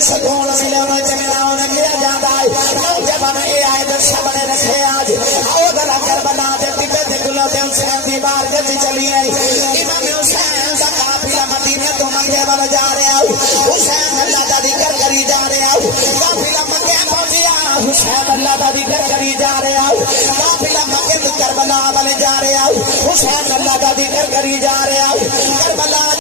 سکون ملے میں چلا انہیں کیا جاتا ہے نوجوان اے آئے در سامنے رکھے آج آؤ ذرا کربلا دے ٹپے دے گلو دے حسین دی بار جتی چلی ہے امام حسین دا قافلہ مدینے تو مکے بل جا رہے آؤ حسین اللہ دا ذکر کری جا رہے آؤ قافلہ مکے پہنچیا حسین اللہ دا ذکر کری جا رہے آؤ قافلہ مکے تو کربلا بل جا رہے آؤ حسین اللہ دا ذکر کری جا رہے آؤ کربلا